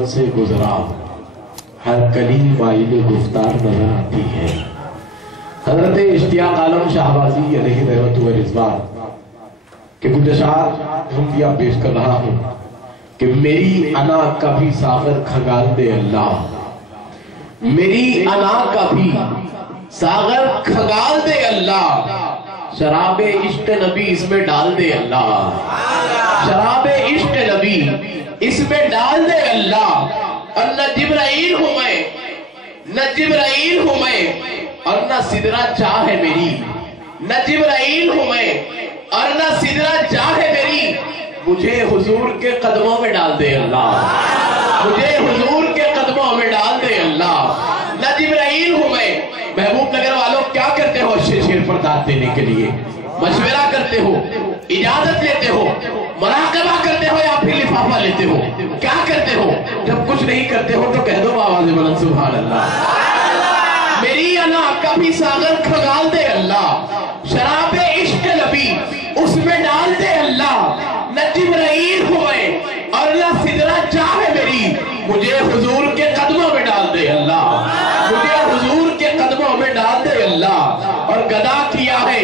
محمد سے گزرا ہر کلیم آئین گفتار نظر آتی ہے۔ حضرت اشتیاق عالم شہبازی علیہ رحمت و رضوان کہ کچھ اشعار ہم پیش کر رہا ہوں کہ میری انا کا بھی ساغر کھنگال دے اللہ، میری انا کا بھی ساغر کھنگال دے اللہ، شراب عشق نبی اس میں ڈال دے اللہ، شراب عشق نبی اس میں ڈال دے اللہ۔ اور نہ جبرائیل ہوں میں، نہ جبرائیل ہوں میں، اور نہ سدرہ چاہ ہے میری، نہ جبرائیل ہوں میں اور نہ سدرہ چاہ ہے میری، مجھے حضور کے قدموں میں ڈال دے اللہ، مجھے حضور کے قدموں میں ڈال دے اللہ۔ نہ جبرائیل ہوں میں۔ محبوب نگر والوں کیا کرتے ہو شیر پر داد دینے کے لیے؟ مشورہ کرتے ہو، اجازت لیتے ہو، مراقبہ کرتے ہو یا پھر لفافہ لیتے ہو؟ کیا کرتے ہو؟ جب کچھ نہیں کرتے ہو تو کہہ دو آواز بلند سبحان اللہ۔ میری انا کا بھی ساغر کھنگال دے اللہ، شراب عشق نبی اس میں ڈال دے اللہ۔ نہ جبرائیل ہوئے اور نہ سدرہ چاہے میری، مجھے حضور کے قدموں میں ڈال دے اللہ، مجھے حضور کے قدموں میں ڈال دے اللہ۔ اور گدا کیا ہے،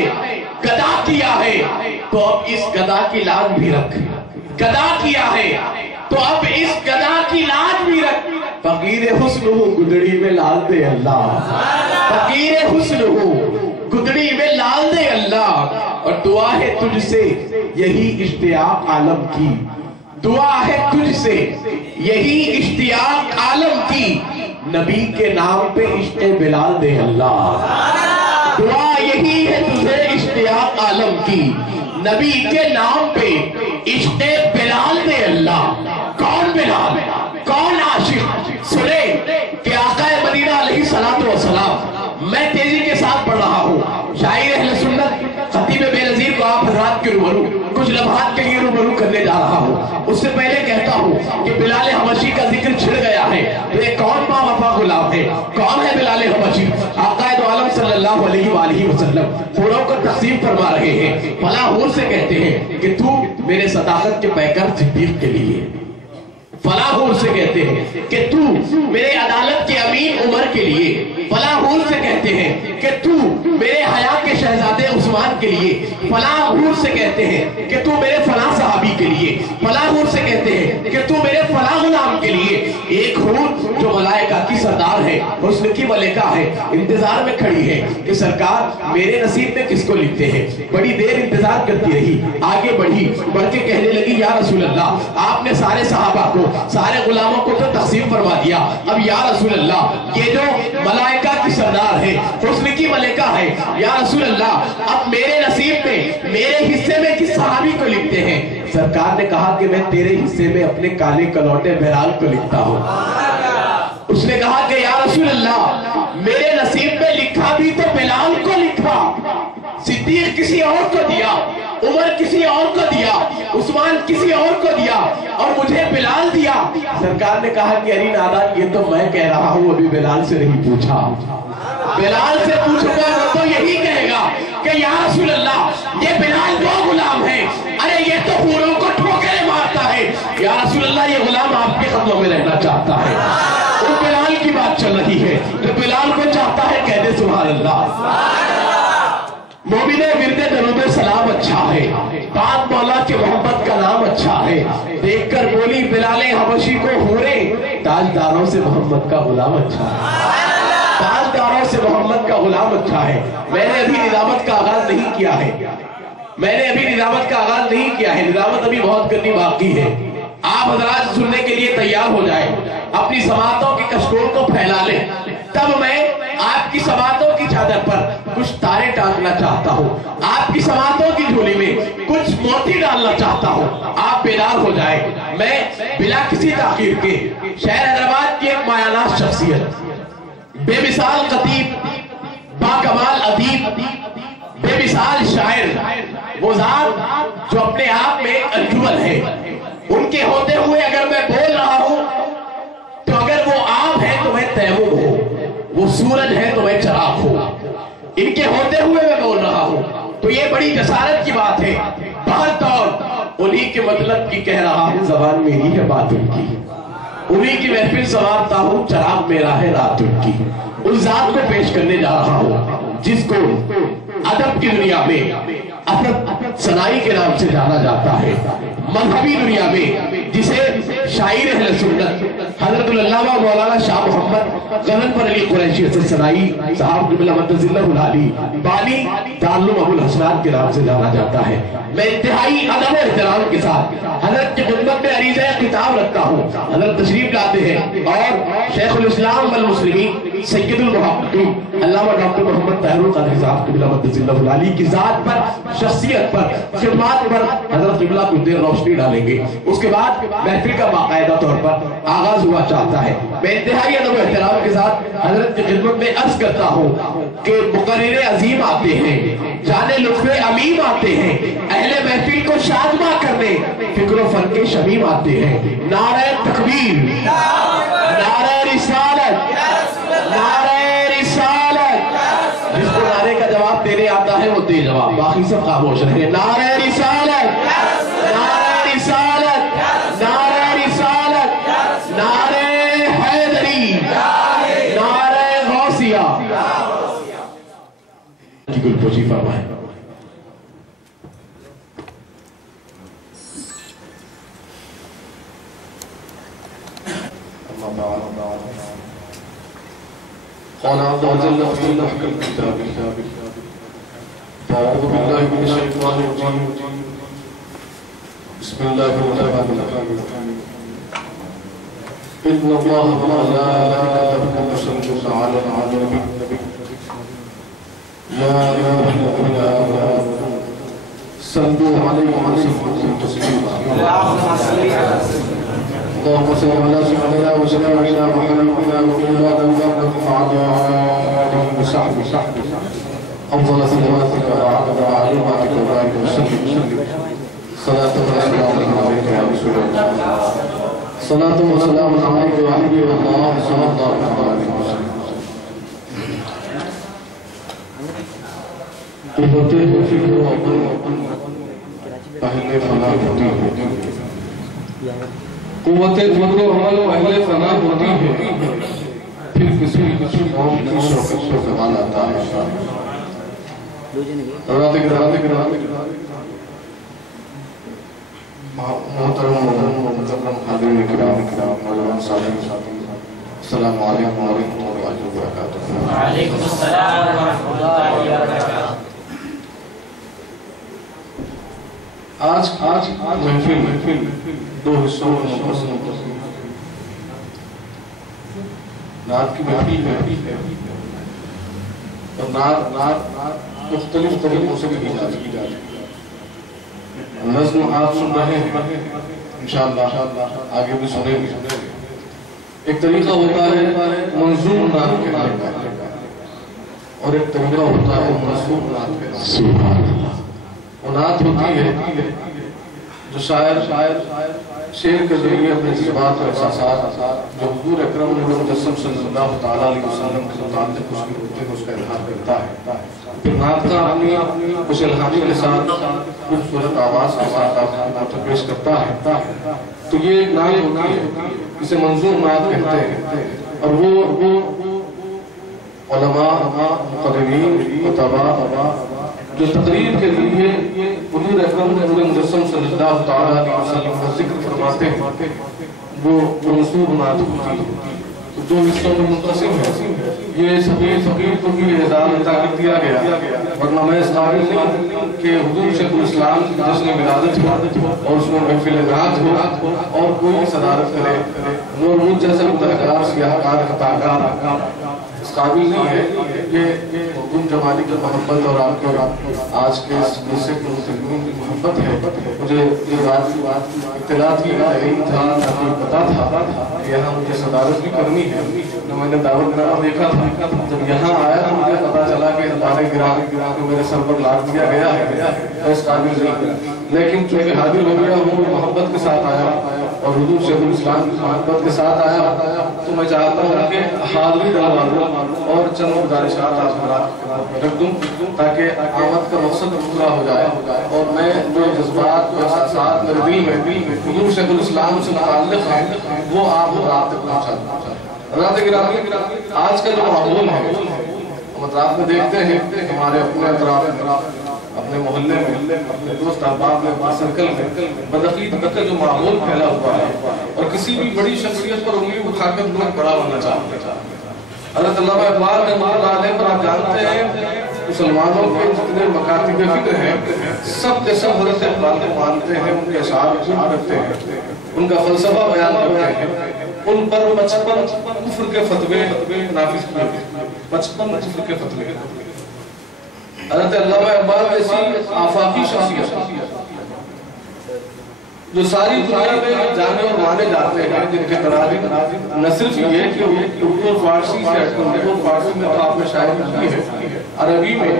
گدا کیا ہے تو اب اس گدا کی لاج بھی رکھ، گدا کیا ہے تو اب اس گدا کی لاج بھی رکھ۔ فقیر حسن ہوں گدڑی میں لال دے اللہ، فقیر حسن ہوں گدڑی میں لال دے اللہ۔ اور دعا ہے تجھ سے یہی اشتیاق عالم کی، دعا ہے تجھ سے یہی اشتیاق عالم کی، نبی کے نام پہ عشق بلال دے اللہ۔ دعا یہی ہے تجھے اشتیاق عالم کی، نبی کے نام پہ عشق بلال دے اللہ۔ کون بلال؟ کون عاشق؟ سنے کہ آقا مدینہ علیہ السلام، میں تیزی کے ساتھ پڑھ رہا ہوں، شاعر اہل سنت خطیب بے نظیر کو آپ حضرات کے روبرو کچھ لمحات کے لیے روبرو کرنے جا رہا ہوں۔ اس سے پہلے کہتا ہوں کہ بلال حبشی کا ذکر چھڑ گیا ہے تو یہ کون با وفا غلام ہے؟ کون ہے بلال حبشی؟ آقا دو عالم صلی اللہ علیہ وآلہ وسلم پوروں کو تقسیم فرما رہے ہیں۔ فلاں حور سے کہتے ہیں کہ تو میرے صداقت کے پیکر صدیق کے لیے، فلاں حور سے کہتے ہیں کہ تو میرے عدالت کے امین عمر کے لیے، فلاں حور سے کہتے ہیں کہ تو میرے حیا کے شہزادے عثمان کے لیے، فلاں حور سے کہتے ہیں کہ تو میرے فلاں صحابی کے لیے، فلاں حور سے کہتے ہیں کہ تو میرے فلاں غلام کے لیے۔ ایک حور جو ملائکہ کی سردار ہے، حسن کی ملکہ ہے، انتظار میں کھڑی ہے کہ سرکار میرے نصیب میں کس کو لکھتے ہیں۔ بڑی دیر انتظار کرتی رہی، آگے بڑھی، بڑھ کے کہنے لگی یا رسول اللہ آپ نے سارے صحابہ کو، سارے غلاموں کو تو تقسیم فرما دیا، اب یا رسول اللہ یہ جو ملائکہ کی سردار ہے، حسن کی ملکہ ہے، یا رسول اللہ اب میرے نصیب میں، میرے حصے میں کس صحابی کو لکھتے ہیں؟ سرکار نے کہا کہ میں تیرے حصے میں اپنے کالے کلوٹے بہرال کو لکھتا ہوں۔ اس نے کہا کہ یا رسول اللہ میرے نصیب میں لکھا بھی تو بلال کو لکھا، صدیق کسی اور کو دیا، عمر کسی اور کو دیا، عثمان کسی اور کو دیا، اور مجھے بلال دیا۔ سرکار نے کہا کہ علی نادان یہ تو میں کہہ رہا ہوں، ابھی بلال سے نہیں پوچھا، بلال سے پوچھوں گا وہ تو یہی کہے گا کہ یا رسول اللہ یہ بلال وہ غلام ہے، ارے یہ تو حوروں کو ٹھوکریں مارتا ہے، یا رسول اللہ یہ غلام آپ کے قدموں میں رہنا چاہتا ہے۔ وہ بلال کی بات چل رہی ہے، جو بلال کو چاہتا ہے کہہ دے سبحان اللہ۔ مومن ورد درود سلام اچھا ہے، پاک مولا کے محبت کا نام اچھا ہے، دیکھ کر بولی بلال حبشی کو حوریں، تاجداروں سے محمد کا غلام اچھا ہے، تاجداروں سے محمد کا غلام اچھا ہے۔ میں نے ابھی ندامت کا آغاز نہیں کیا ہے، میں نے ابھی ندامت کا آغاز نہیں کیا ہے، ندامت ابھی بہت کرنی باقی ہے۔ آپ حضرات سننے کے لیے تیار ہو جائیں، اپنی سماعتوں کے کشکول کو پھیلا لیں، تب میں آپ کی سماعتوں کی چادر پر کچھ تارے ٹانگنا چاہتا ہوں، آپ کی سماعتوں کی جھولی میں کچھ موتی ڈالنا چاہتا ہوں۔ آپ بیدار ہو جائیں۔ میں بلا کسی تاخیر کے شہر حیدرآباد کی ایک مایاناز شخصیت، بے مثال خطیب، باکمال ادیب، بے مثال شاعر، وہ ذات جو اپنے آپ میں انجمن ہے، ان کے ہوتے ہوئے اگر میں بول رہا ہوں تو اگر وہ آب ہے تو میں تیمم ہوں، وہ سورج ہے تو میں چراغ ہوں، ان کے ہوتے ہوئے میں بول رہا ہوں تو یہ بڑی جسارت کی بات ہے۔ بہر طور انہی کے مطلب کی کہہ رہا ہوں، زبان میری ہے بات ان کی۔ انہی کی محفل سوارتا ہوں، چراغ میرا ہے رات ان کی۔ اس ذات کو پیش کرنے جا رہا ہوں جس کو ادب کی دنیا میں ادب سنائی کے نام سے جانا جاتا ہے، مذہبی دنیا میں جسے شاعر اہل سنت حضرت علامہ مولانا شاہ محمد غزل پر علی قریشی حسن سنائی صاحب قبلہ مدد اللہ العالی بانی تعلم ابو الحسنات کے نام سے جانا جاتا ہے۔ میں انتہائی ادب و احترام کے ساتھ حضرت کی خدمت میں عریضہ خطاب رکھتا ہوں۔ حضرت تشریف لاتے ہیں اور شیخ الاسلام والمسلمین سید المحققین علامہ ڈاکٹر محمد طاہر القادری صاحب قبلہ مدد اللہ العالی کی ذات پر، شخصیت پر، خدمات پر حضرت قبلہ کچھ دیر روشنی ڈالیں گے۔ اس کے بعد محفل کا باقاعدہ طور پر آغاز ہوا چاہتا ہے۔ میں انتہائی ادب و احترام کے ساتھ حضرت کی خدمت میں عرض کرتا ہوں کہ مقرر عظیم آتے ہیں، جانے لطف امیم آتے ہیں، اہل محفل کو شادماں کرنے فکر و فن کے شمیم آتے ہیں۔ نعرہ تکبیر، نعرہ رسالت، نعرہ رسالت۔ جس کو نعرے کا جواب دینے آتا ہے وہ دے جواب، باقی سب خاموش رہے۔ نعرہ رسالت، نعرہ رسالت، نعرہ رسالت، نعرہ حیدری، نعرہ غوثیہ کی گل پوچھی فرمائے۔ قال عز وجل في محكم كتابه أعوذ بالله من الشيطان الرجيم بسم الله الرحمن الرحيم إن الله وملائكته يصلون على النبي يا أيها الذين آمنوا صلوا عليه وسلموا تسليما اللهم صل على سيدنا وسيدنا محمد وعلى آله وصحبه أفضل صلواتك وعلى معلوماتك وبارك وسلم صلاة وسلام عليك يا رسول الله صلاة وسلام عليك يا حبيب الله صلى الله عليه وسلم۔ پہلے فنا ہوتی ہے، قوت فکر و عمل پہلے فنا ہوتی ہے، پھر کسی قوم کی شوکت کو زمان آتا ہے۔ محترم مکرم حاضرین کرام، مولانا صاحب، السلام علیکم ورحمۃ اللہ وبرکاتہ۔ وعلیکم السلام ورحمۃ اللہ وبرکاتہ۔ آج محفل دو حصوں میں منقسم۔ رات کی محفل ہے اور رات مختلف طریقوں سے کی جاتی ہے۔ نظم آپ سن رہے ہیں، انشاءاللہ آگے بھی سنیں گے۔ ایک طریقہ ہوتا ہے منظوم نعت کہنے کا اور ایک طریقہ ہوتا ہے منظوم نعت کہنے کا۔ وہ نعت ہوتی ہے جو شاعر شعر کے ذریعے اپنے جذبات اور احساسات جو حضور اکرم نور مجسم صلی اللہ تعالیٰ علیہ وسلم کے متعلق اس کی ہوتے ہیں اس کا اظہار کرتا ہے۔ پھر نعت کا اپنی اس الہامی کے ساتھ خوبصورت آواز کے ساتھ آپ کو پیش کرتا ہے، تو یہ ایک نعت ہوتی ہے، اسے منظوم نعت کہتے ہیں۔ اور وہ علماء، مقررین، خطباء جو تقریر کے لیے حضور اکرم نور مجسم صلی اللہ تعالیٰ علیہ وسلم کا ذکر فرماتے ہیں، وہ منصوب نعت ہوتی ہے۔ جو حصوں میں منقسم ہے، یہ سبھی فقیر کو بھی اعزاز تاکید دیا گیا، ورنہ میں اس قابل نہیں کہ حضور شیخ الاسلام کی جشن ولادت ہو اور اس میں محفل نعت ہو اور کوئی صدارت کرے، نور مجھ جیسا متحکار سیاہکار خطاکار اس قابل نہیں ہے۔ یہ حکم جمالی کی محبت اور آپ کے آج کے اس مصر کے مسلمین کی محبت ہے۔ مجھے یہ بات اطلاع تھی، علم تھا، پتا تھا کہ یہاں مجھے صدارت بھی کرنی ہے۔ میں نے دعوت نامہ دیکھا تھا، جب یہاں آیا تو مجھے پتا چلا کہ ہمارے گرام کو میرے سر پر لاد دیا گیا ہے، اس قابل نہیں، لیکن چونکہ حاضر ہو گیا ہوں، محبت کے ساتھ آیا اور حضور شیخ الاسلام کی محبت کے ساتھ آیا تو میں چاہتا ہوں کہ حاضری دلوازوں اور چند گزارشات آپ رکھ دوں تاکہ آمد کا مقصد پورا ہو جائے اور میں جو جذبات و احساسات میرے دل میں حضور شیخ الاسلام سے متعلق ہیں وہ آپ حضرات تک پہنچا دوں۔ حضرات گرامی، آج کا جو ماحول ہے ہم اطراف میں دیکھتے ہیں، ہمارے اپنے اطراف میں، اپنے محلے میں، اپنے دوست احباب میں، اپنے سرکل میں بدعقیدگی کا جو ماحول پھیلا ہوا ہے اور کسی بھی بڑی شخصیت پر انگلی اٹھا کر لوگ بڑا بننا چاہتے ہیں۔ حضرت علامہ اقبال رحمۃ اللہ علیہ پر آپ جانتے ہیں مسلمانوں کے جتنے مکاتب فکر ہیں سب کے سب حضرت اقبال کو مانتے ہیں، ان کے اشعار قبول کرتے ہیں، ان کا فلسفہ بیان کرتے ہیں، ان پر 55 کفر کے فتوے نافذ کیے گئے، 55 کفر کے فتوے۔ حضرت علامہ اقبال ایسی آفاقی شخصیت جو ساری دنیا میں جانے اور مانے جاتے ہیں، جن کے تراجم نہ صرف یہ کہ اردو اور فارسی سے اردو اور فارسی میں تو آپ نے شاعری کی ہے، عربی میں،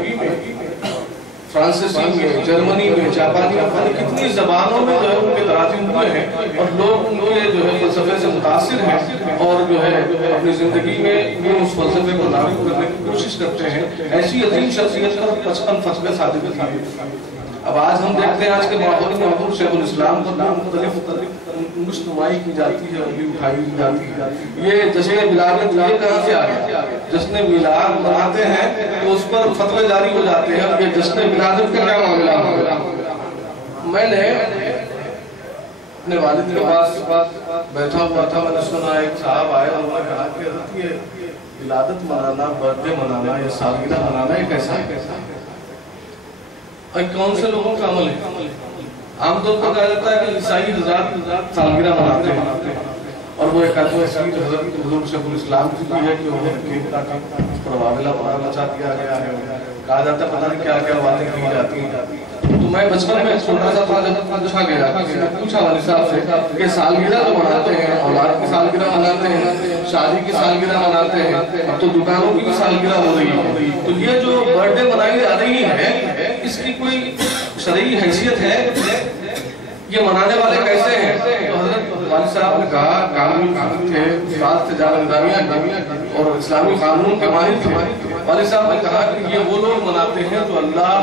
فرانسیسی میں، جرمنی میں، جاپانی میں، کتنی زبانوں میں جو ہے ان کے تراجم ہوئے ہیں اور لوگ ان کے جو ہے فلسفے سے متاثر ہیں اور جو ہے اپنی زندگی میں وہ اس فلسفے کو لاگو کرنے کی کوشش کرتے ہیں۔ ایسی عظیم شخصیت پر 55 فتوے صادر کیے۔ اب آج ہم دیکھتے ہیں آج کے ماحول میں حضور شیخ الاسلام پر مختلف نمائی کی جاتی ہے، انگلی اٹھائی جاتی ہے۔ یہ جشن میلاد یہ کہاں سے آ گیا؟ جشن میلاد مناتے ہیں تو اس پر فتوے جاری ہو جاتے ہیں، یہ جشن میلاد کا کیا معاملہ ہے؟ میں نے اپنے والد کے پاس بیٹھا ہوا تھا، میں نے سنا ایک صاحب آئے اور انہوں نے کہا کہ حضرت یہ ولادت منانا، برتھڈے منانا یا سالگرہ منانا یہ کیسا ہے؟ کون سے لوگوں کا عمل ہے؟ عام طور پر کہا جاتا ہے کہ عیسائی حضرات سالگرہ مناتے ہیں اور وہ ایک حضرت حضور شیخ الاسلام کی بھی ہے کہ انہیں کیک کاٹا پر واویلا نچا دیا گیا ہے، کہا جاتا ہے پتہ نہیں کیا کیا باتیں کی جاتی ہیں۔ تو میں بچپن میں چھوٹا سا تھا جب پوچھا گیا، کسی نے پوچھا والد صاحب سے کہ سالگرہ جو مناتے ہیں، اولاد کی سالگرہ مناتے ہیں، شادی کی سالگرہ مناتے ہیں، اب تو دکانوں کی بھی سالگرہ ہو رہی ہے، تو یہ جو برتھ ڈے منائی جا رہی ہے اس کی کوئی شرعی حیثیت ہے؟ یہ منانے والے کیسے ہیں؟ تو حضرت والد صاحب نے کہا، قانون تھے، استاد تھے جامعہ نظامیہ اور اسلامی قانون کے ماہر تھے، والد صاحب نے کہا کہ یہ وہ لوگ مناتے ہیں جو اللہ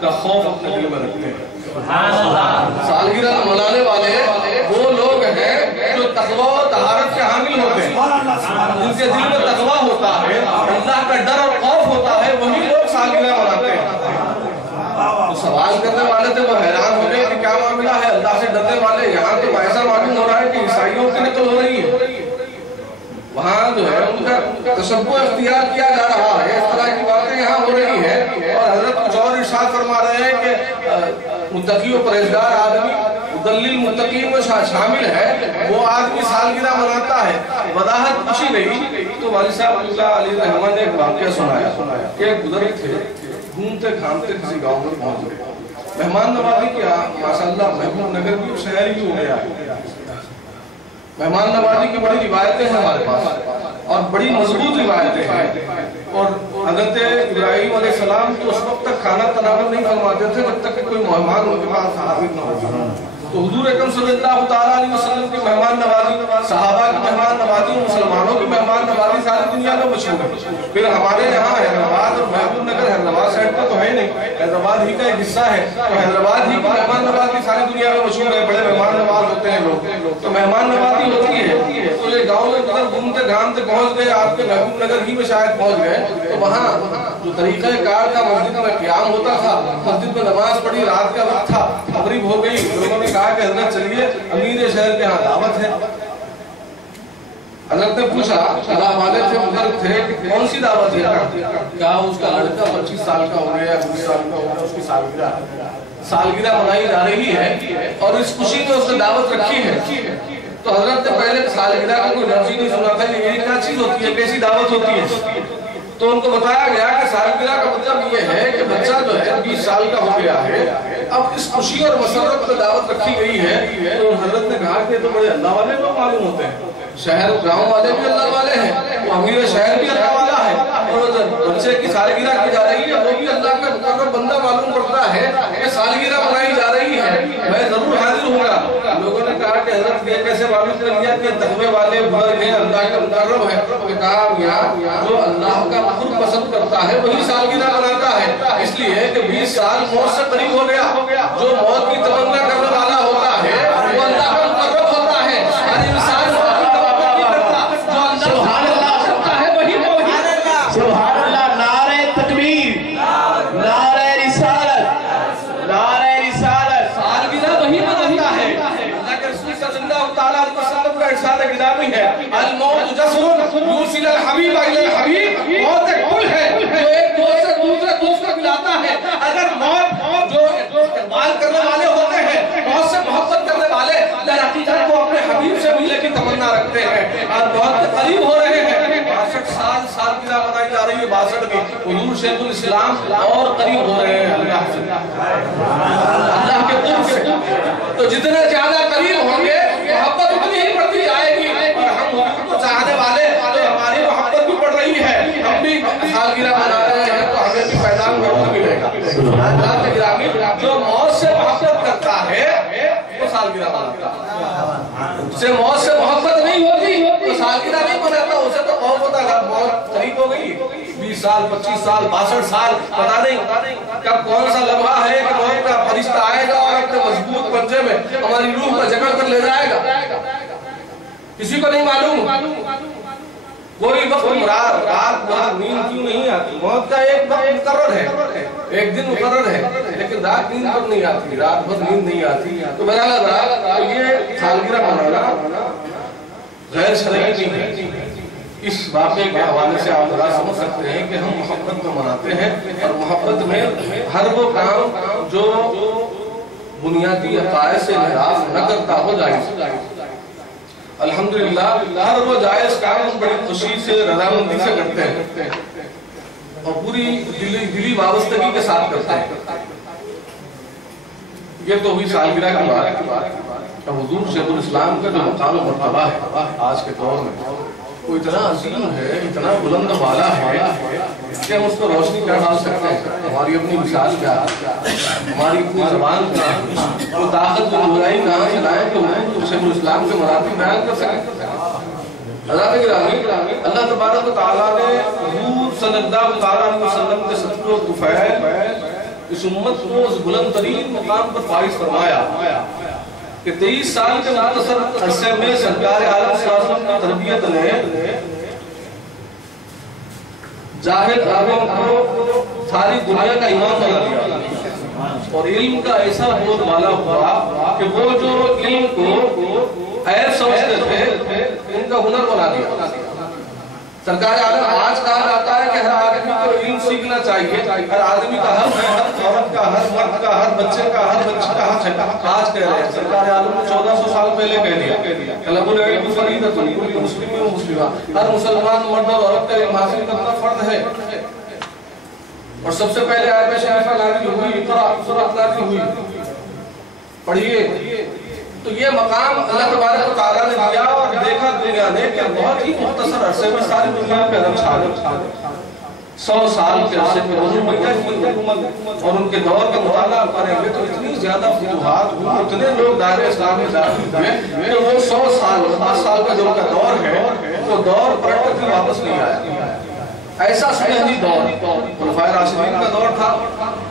کا خوف اپنے دل میں رکھتے ہیں۔ سالگرہ منانے والے وہ لوگ ہیں جو تقوی و طہارت کے حامل ہوتے ہیں، جن کے دل میں تقوی ہوتا ہے، اللہ کا ڈر اور خوف ہوتا ہے، وہی لوگ سالگرہ مناتے ہیں۔ تو سوال کرنے والے تھے وہ حیران ہو گئے کہ کیا معاملہ ہے، اللہ سے ڈرنے والے، یہاں تو ایسا معلوم ہو رہا ہے کہ عیسائیوں کی نقل ہو رہی ہے، وہاں جو ہے ان کا تشبہ اختیار کیا جا رہا ہے، اس طرح کی باتیں یہاں ہو رہی ہیں۔ اور حضرت کچھ اور ارشاد فرما رہے ہیں کہ متقی و پرہیزگار آدمی مدلل متقین میں شامل ہے، وہ آدمی سالگرہ مناتا ہے، وضاحت کچھ ہی نہیں۔ تو والد صاحب اللہ علیہ رحمہ نے ایک واقعہ سنایا کہ ایک بزرگ تھے، گھومتے گھامتے کسی گاؤں میں پہنچ گئے، مہمان نوازی کیا، ماشاءاللہ محبوب نگر بھی شہر ہی ہو گیا ہے۔ مہمان نوازی کی بڑی روایتیں ہیں ہمارے پاس اور بڑی مضبوط روایتیں ہیں، اور حضرت ابراہیم علیہ السلام تو اس وقت تک کھانا تناول نہیں فرماتے تھے جب تک کہ کوئی مہمان ان کے پاس حاضر نہ ہو۔ تو حضور اکرم صلی اللہ تعالیٰ علیہ وسلم کی مہمان نوازی، صحابہ کی مہمان نوازی، مسلمانوں کی مہمان نوازی ساری دنیا میں مشہور ہے۔ پھر ہمارے یہاں حیدرآباد اور محبوب نگر حیدرآباد سائڈ پر تو ہے نہیں، حیدرآباد ہی کا ایک حصہ ہے، تو حیدرآباد ہی کی مہمان نوازی ساری دنیا میں مشہور ہے، بڑے مہمان نواز ہوتے ہیں لوگ، تو مہمان نوازی ہوتی ہے۔ تو یہ گاؤں میں ادھر گھومتے گھامتے پہنچ گئے، آپ کے محبوب نگر ہی میں شاید پہنچ گئے، تو وہاں جو طریقہ کار کا مسجد میں قیام ہوتا تھا، مسجد میں نماز پڑھی، رات کا وقت تھا، مغرب ہو گئی، لوگوں نے کہا کہ حضرت چلیے امیر شہر کے ہاں دعوت ہے۔ حضرت نے پوچھا، اللہ والے سے بزرگ تھے کہ کون سی دعوت ہے؟ کہا اس کا لڑکا 25 سال کا ہو گیا، 20 سال کا ہو گیا، اس کی سالگرہ منائی جا رہی ہے اور اس خوشی میں اس نے دعوت رکھی ہے۔ تو حضرت نے پہلے سالگرہ کا کوئی لفظ ہی نہیں سنا تھا کہ یہ کیا چیز ہوتی ہے، کیسی دعوت ہوتی ہے۔ تو ان کو بتایا گیا کہ سالگرہ کا مطلب یہ ہے کہ بچہ جو ہے 20 سال کا ہو گیا ہے، اب اس خوشی اور مسرت میں دعوت رکھی گئی ہے۔ تو حضرت نے کہا کہ تو بڑے اللہ والے لوگ معلوم ہوتے ہیں، شہر گاؤں والے بھی اللہ والے ہیں، وہ امیر شہر بھی اللہ والا ہے، اور بچے کی سالگرہ کی جا رہی ہے وہ بھی اللہ کا مقرر بندہ معلوم پڑتا ہے کہ سالگرہ منائی جا رہی ہے، میں ضرور حاضر ہوں گا، لوگوں نے کہا کہ حضرت یہ کیسے معلوم کر لیا کہ تقوی والے بزرگ ہیں، اللہ کا مقرب ہے؟ کہ کہا میاں جو اللہ کا قرب پسند کرتا ہے وہی سالگرہ مناتا ہے، اس لیے کہ 20 سال موت سے قریب ہو گیا، جو موت کی تمنا کرنے والا ہوتا ہے وہ اللہ کا مقرب ہوتا ہے، ہر انسان موت کی تمنا نہیں کرتا، جو اللہ کرتا ہے وہی موت۔ سبحان اللہ، نعرہ تکبیر، نعرہ رسالت، نعرہ رسالت، سالگرہ وہی مناتا ہے۔ اللہ کے رسول صلی اللہ تعالیٰ علیہ وسلم کا ارشاد گرامی ہے، الموت جسر یوصل الحبیب الی الحبیب، موت ایک پل ہے جو ایک دوست سے دوسرے دوست کو ملاتا ہے۔ اگر موت جو استقبال کرنے والے ہوتے ہیں، موت سے محبت کرنے والے در حقیقت کو اپنے حبیب سے ملنے کی تمنا رکھتے ہیں اور موت کے قریب ہو رہے ہیں۔ 62 سال سالگرہ منائی جا رہی ہے، 62 میں حضور شیخ الاسلام اور قریب ہو رہے ہیں اللہ سے، اللہ کے قرب سے۔ تو جتنے زیادہ قریب ہوں گے محبت اتنی ہی بڑھتی جائے گی، اور ہم حضور کو چاہنے والے تو ہماری محبت بھی بڑھ رہی ہے، ہم بھی سالگرہ منا رہے ہیں تو ہمیں بھی پیغام ملے گا۔ اللہ کے گرامی، جو موت سے محبت کرتا ہے وہ سالگرہ مناتا ہے، اسے موت سے محبت نہیں ہوتی تو سالگرہ نہیں مناتا، اسے تو خوف ہوتا ہے موت قریب ہو گئی، 20 سال 25 سال 62 سال پتہ نہیں کب کون سا لمحہ ہے کہ موت کا فرشتہ آئے گا اور اپنے مضبوط پنجے میں ہماری روح کو جکڑ کر لے جائے گا، کسی کو نہیں معلوم۔ کوئی وقت مراد رات نیند کیوں نہیں آتی؟ موت کا ایک وقت مقرر ہے، ایک دن مقرر ہے، لیکن رات نیند پر نہیں آتی، رات بھر نیند نہیں آتی۔ تو بہرحال یہ سالگرہ منانا غیر شرعی نہیں ہے۔ اس واقعے کے حوالے سے آپ ذرا سمجھ سکتے ہیں کہ ہم محبت میں مناتے ہیں، اور محبت میں ہر وہ کام جو بنیادی عقائد سے انحراف نہ کرتا ہو جائز۔ الحمدللہ ہر وہ جائز کام ہم بڑی خوشی سے رضامندی سے کرتے ہیں اور پوری دلی وابستگی کے ساتھ کرتے ہیں۔ یہ تو ہوئی سالگرہ کی بات۔ اب حضور شیخ الاسلام کا جو مقام و مرتبہ ہے آج کے دور میں وہ اتنا عظیم ہے، اتنا بلند بالا ہے کہ ہم اس کو روشنی کر ڈال سکتے ہیں۔ ہماری اپنی مثال کیا ہے، ہماری اپنی زبان کیا ہے، وہ طاقت و برائی کہاں سے لائیں کہ حضور شیخ الاسلام کے مراتب بیان کر سکیں۔ حضرات گرامی، اللہ تبارک و تعالیٰ نے حضور صلی اللہ علیہ وسلم کے صدقہ و طفیل اس امت کو اس بلند ترین مقام پر فائز فرمایا کہ 23 سال کے مختصر عرصے میں سرکار عالم صلی اللہ علیہ وسلم کی تربیت نے جاہل عالم کو ساری دنیا کا امام بنا دیا، اور علم کا ایسا بہت والا ہوا کہ وہ جو علم کو عیب سمجھتے تھے ان کا ہنر بنا دیا۔ سرکار عالم آج کہا جاتا ہے کہ ہر آدمی کو علم سیکھنا چاہیے، ہر آدمی کا حق ہے، ہر عورت کا، ہر مرد کا، ہر بچے کا، ہر بچی کا حق ہے۔ آج کہہ رہے ہیں، سرکار عالم نے 1400 سال پہلے کہہ دیا طلب العلم فریضۃ لکل مسلم و مسلمہ، ہر مسلمان مرد اور عورت کا علم حاصل کرنا فرض ہے۔ اور سب سے پہلے آیت شریفہ نازل ہوئی، اقرأ سورۃ نازل ہوئی، پڑھیے۔ تو یہ مقام اللہ تبارک و تعالیٰ نے دیا اور دیکھا دنیا نے کہ بہت ہی مختصر عرصے میں ساری دنیا پہ علم چھا گیا۔ 100 سال کے عرصے میں حضور مکہ کی حکومت اور ان کے دور کا مطالعہ کریں گے تو اتنی زیادہ فتوحات ہوئی، اتنے لوگ دائرہ اسلام میں داخل ہوئے کہ وہ 100 سال 10 سال کا جو ان کا دور ہے وہ دور پلٹ کر بھی واپس نہیں آیا۔ ایسا سنہری دور خلفائے راشدین کا دور تھا،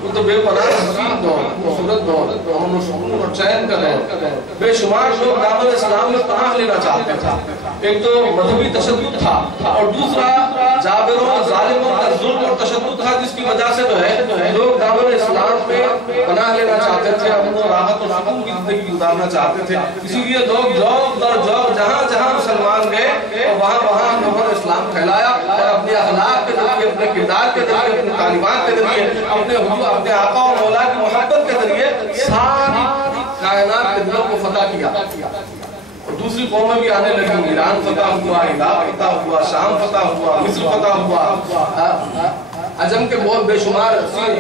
وہ تو بے پناہ حسین دور، خوبصورت دور، امن و سکون اور چین کا دور۔ بے شمار لوگ دعوت اسلام میں پناہ لینا چاہتے تھے۔ ایک تو مذہبی تشدد تھا اور دوسرا جابروں اور ظالموں کا ظلم اور تشدد تھا، جس کی وجہ سے جو ہے لوگ دعوت اسلام میں پناہ لینا چاہتے تھے، امن و راحت اور سکون کی زندگی گزارنا چاہتے تھے۔ اسی لیے لوگ جوب در جوب جہاں جہاں مسلمان گئے وہاں وہاں لوگوں نے اسلام پھیلایا اور اپنے اخلاق کے ذریعے، اپنے کردار کے ذریعے، اپنے تعلیمات کے ذریعے، اپنے حضور، اپنے آقا و مولا کی محبت کے ذریعے ساری کائنات کے دلوں کو فتح کیا۔ اور دوسری قومیں بھی آنے لگی، ایران فتح ہوا، عراق فتح ہوا، شام فتح ہوا، مصر فتح ہوا، عجم کے بہت بے شمار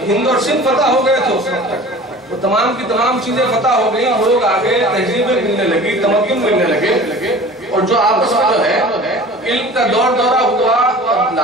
ہند اور سندھ فتح ہو گئے تھے اس وقت۔ وہ تمام کی تمام چیزیں فتح ہو گئی، لوگ آگے تہذیبیں ملنے لگی، تمدن ملنے لگے، اور جو آپس میں جو ہے علم کا دور دورہ ہوا،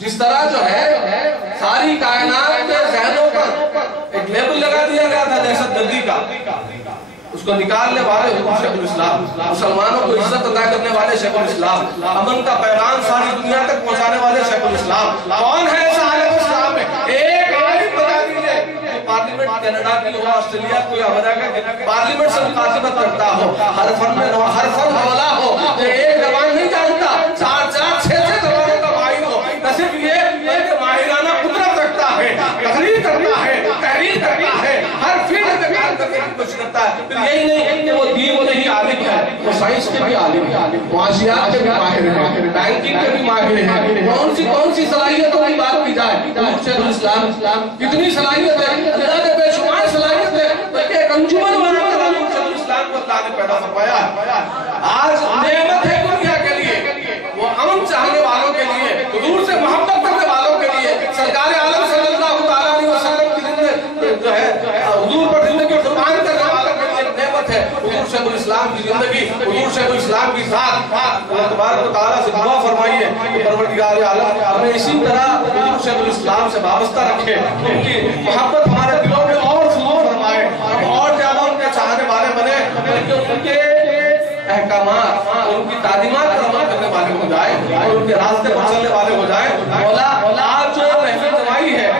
جس طرح جو ہے ساری کائنات کے ذہنوں پر ایک لیبل لگا دیا گیا تھا دہشت گردی کا، اس کو نکالنے والے شیخ الاسلام، مسلمانوں کو عزت عطا کرنے والے شیخ الاسلام، امن کا پیغام ساری دنیا تک پہنچانے والے شیخ الاسلام، کون ہے اس عالم اسلام میں؟ ایک عالم بتا دیجئے پارلیمنٹ کینیڈا کی ہو، آسٹریلیا کی ہو، امریکہ کی پارلیمنٹ سے مخاطبت کرتا ہو، ہر فن میں ہر فن حوالہ ہو، ایک زبان نہیں جانتا، 4 6 زبانوں کا ماہر ہو، نہ صرف یہ کہ ماہرانہ قدرت رکھتا ہے، تقریر کرتا ہے، تحریر کرتا ہے، ہر فیلڈ میں کام کرنے کی کوشش کرتا ہے۔ پھر یہی نہیں کہ وہ دین میں نہیں عالم ہے، وہ سائنس کے بھی عالم ہے، معاشیات کے بھی ماہر ہیں، بینکنگ کے بھی ماہر ہیں، کون سی صلاحیتوں کی بات کی جائے، شیخ الاسلام کتنی صلاحیت ہے، اللہ نے بے شمار صلاحیت ہے، بلکہ ایک انجمن بنا کر شیخ الاسلام کو اللہ نے پیدا فرمایا ہے۔ آج نعمت ہے دنیا کے لیے، وہ امن چاہنے والوں کے لیے، حضور سے محبت کرنے والوں کے لیے، سرکار عالم صلی اللہ علیہ وسلم کی زندگی جو ہے حضور پر زندگی قربان کرنے والوں کے لیے نعمت ہے۔ حضور شیخ الاسلام کی زندگی، حضور شیخ الاسلام کی ذات، اللہ تبارک و تعالیٰ سے دعا فرمائیے کہ پروردگار عالم ہمیں اسی طرح حضور شیخ الاسلام سے وابستہ رکھے، ان کی محبت ہمارے دلوں میں اور ظہور فرمائے، ہم اور زیادہ ان کے چاہنے والے بنے، بلکہ ان کے احکامات اور ان کی تعلیمات پر عمل کرنے والے ہو جائے اور ان کے راستے پر چلنے والے ہو جائے۔ مولا آج جو محفل جمائی ہے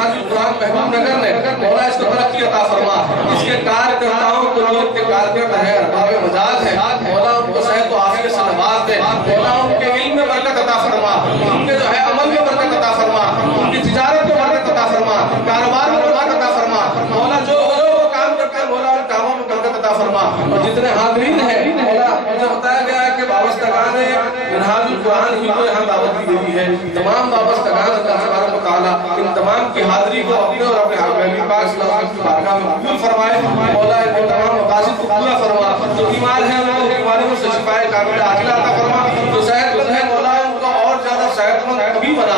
حاضر قرآن محبوب نگر نے، مولا اس کو ترقی عطا فرما، اس کے کارکرداؤں کو جو ان کے کارکرد ہے، ارباب مجاز ہے، مولا ان کو صحت و عافیت سے نواز دے، مولا ان کے علم میں برکت عطا فرما، ان کے جو ہے عمل میں برکت عطا فرما، ان کی تجارت میں برکت عطا فرما، کاروبار میں برکت عطا فرما، مولا جو وہ کام کرتے ہیں مولا ان کاموں میں برکت عطا فرما۔ اور جتنے حاضرین ہیں مولا مجھے بتایا گیا ہے کہ وابستگان منہاج القرآن ہی کو یہاں دعوت دی گئی ہے، تمام وابستگان اللہ تبارک و تعالیٰ ان تمام کی حاضری کو اپنے اور اپنے حبیب پاک صلی اللہ علیہ وسلم کی بارگاہ میں قبول فرمائے، مولا ان کے تمام مقاصد کو پورا فرما، جو بیمار ہیں ان کو بیماریوں سے شفائے کاملہ عاجلہ عطا فرما، جو صحت مند ہے مولا ان کو اور زیادہ صحت مند طبیب بنا،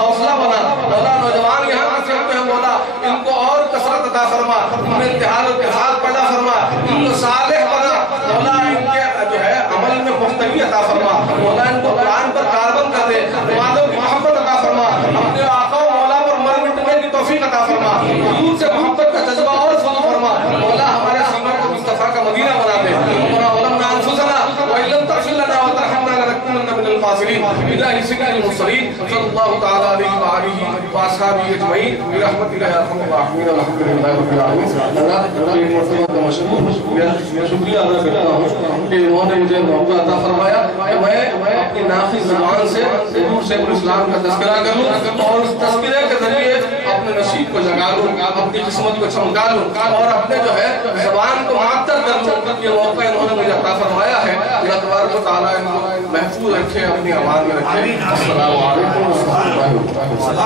حوصلہ بنا، مولا نوجوان یہاں پر چلتے ہیں مولا ان کو اور کثرت عطا فرما، ان میں اتحاد و اتفاق پیدا فرما، ان کو صالح بنا، مولا ان کے جو ہے عمل میں پختگی عطا فرما، مولا ان کو قرآن پر کاربند کر دے، نمازوں کی محبت عطا فرما، اپنے آقا و مولا پر مر مٹنے کی توفیق عطا فرما، حضور سے محبت کا جذبہ اور فضل فرما، مولا ہمارے سینوں کو مصطفیٰ کا مدینہ بنا دے، ربنا ظلمنا انفسنا وان لم تغفر لنا وترحمنا لنكونن من الخاسرين، بجاه سيدنا المرسلين صلی اللہ تعالی علیہ وآلہ واصحابہ اجمعین برحمتک یا ارحم الراحمین، الحمد للہ رب العالمین۔ حضرات ایک مرتبہ کا مشکور شکریہ ادا کرتا ہوں کہ انہوں نے مجھے موقع عطا فرمایا کہ میں اپنی نافذ زبان سے حضور شیخ الاسلام کا تذکرہ کروں اور اس تذکرے کے ذریعے اپنے نصیب کو جگا لوں، اپنی قسمت کو چمکا لوں اور اپنے جو ہے زبان کو معطر کر لوں۔ یہ موقع انہوں نے مجھے عطا فرمایا ہے، اللہ تبارک و تعالیٰ ان کو محفوظ رکھے، اپنی امان میں رکھے۔ السلام علیکم ورحمۃ اللہ وبرکاتہ۔